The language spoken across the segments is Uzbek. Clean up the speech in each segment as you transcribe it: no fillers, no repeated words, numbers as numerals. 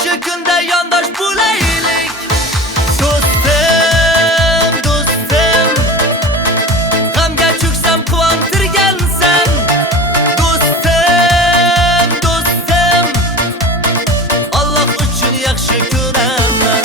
Yaxshi kunda yondosh bo'laylik. Do'stim, do'stim, g'amga cho'ksam quvontirgansan. Do'stim, do'stim, Alloh uchun yaxshi ko'raman.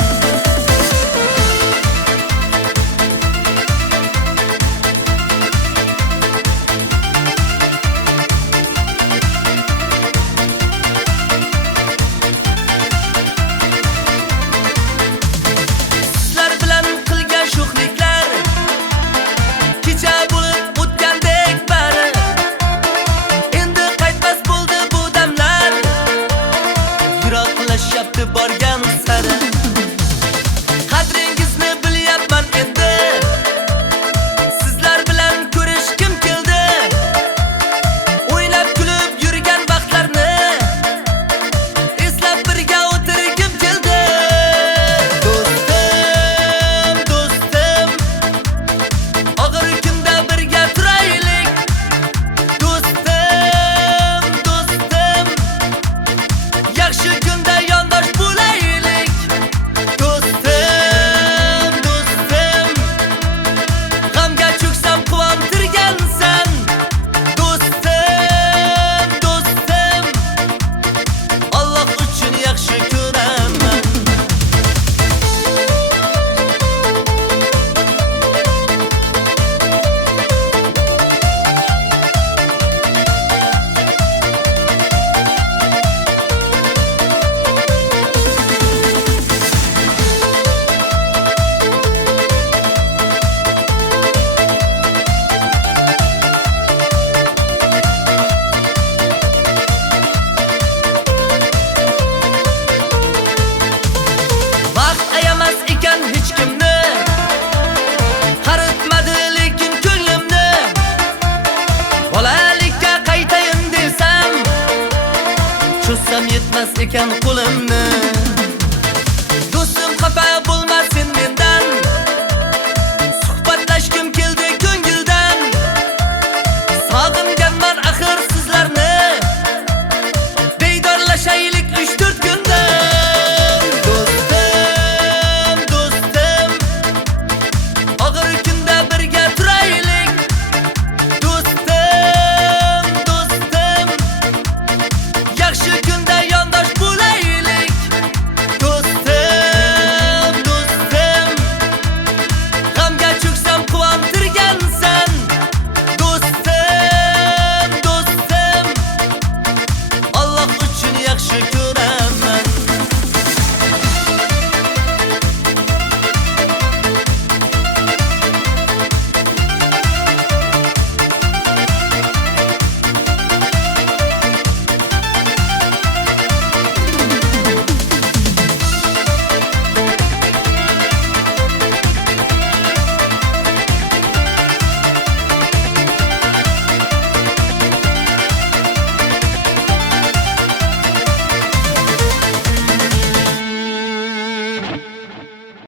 Sizlar bilan qilgan sho'xliklar kecha bo'lib o'tgandek bari. Endi qaytmas bo'ldi bu damlar, yiroqlashyapti borgan sari. Qadringizni bilyapman endi, sizlar bilan ko'rishkim keldi. O'ynab kulib yurgan vaqtlarni eslab birga o'tirgim keldi. Do'stim, do'stim, og'ir kunda birga turaylik. Do'stim, do'stim, yaxshi kunda yondosh bo'laylik. Do'stim, do'stim, g'amga cho'ksam quvontirgansan. Do'stim, do'stim, Alloh uchun yaxshi ko'raman. Vaqt ayamas ekan hech kimni, qaritmadi lekin ko'nglimni. Bolalikka qaytayin desam, cho'zsam yetmas ekan qo'limni. Do'stim xafa bo'lmasin mendan, suhbatlashgim